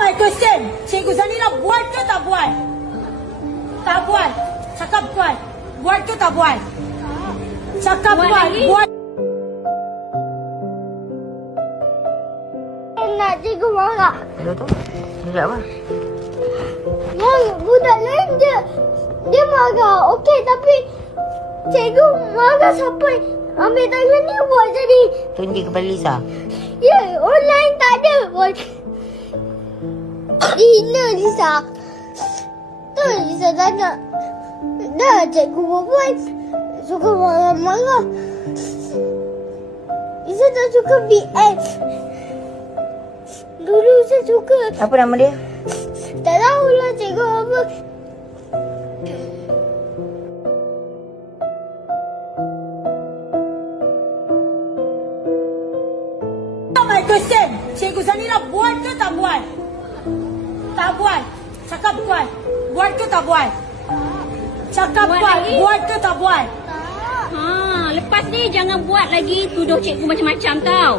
my question. Cikgu Zanira buat ke tak buat? Tak buat. Cakap buat. Buat ke tak buat? Cakap Buat buat. lagi? Buat. Nak cikgu marah. Ada tu? Sekejap apa? Yang budak lain dia dia marah. Okey tapi cikgu marah sampai ambil tangan ni buat jadi. Tunjuk kepada Lisa. Ya, orang lain tak ada Dina Lisa. Tu Lisa tanya. Dah cikgu buat. Suka marah-marah. Lisa tak suka BF. Dulu saya suka. Apa nama dia? Tak tahulah cikgu apa. Answer my question. Cikgu Zanira buat ke tak buat? Tak buat. Cakap buat. Buat ke tak buat? Cakap Buat buat. Buat ke tak buat? Ha, lepas ni jangan buat lagi tuduh cikgu macam-macam tau.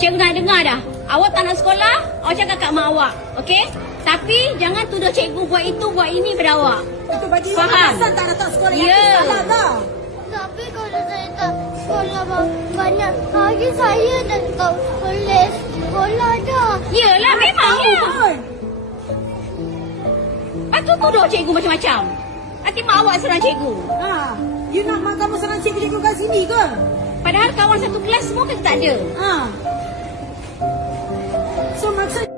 Cikgu nak dengar dah. Awak tak nak sekolah, awak cakap kat mak awak. Okey? Tapi jangan tuduh cikgu buat itu, buat ini pada awak. Itu bagi Faham. alasan tak datang sekolah. Yang Ya. salah dah. Tapi kalau saya tak sekolah ba- banyak hari saya dah tak boleh sekolah dah. Yelah, memang ya. Tu tuduh cikgu macam-macam. Nanti mak awak serang cikgu. Ha. You nak mak kamu serang cikgu-cikgu kat sini ke? Padahal kawan satu kelas semua kita tak ada. Ha. So maksud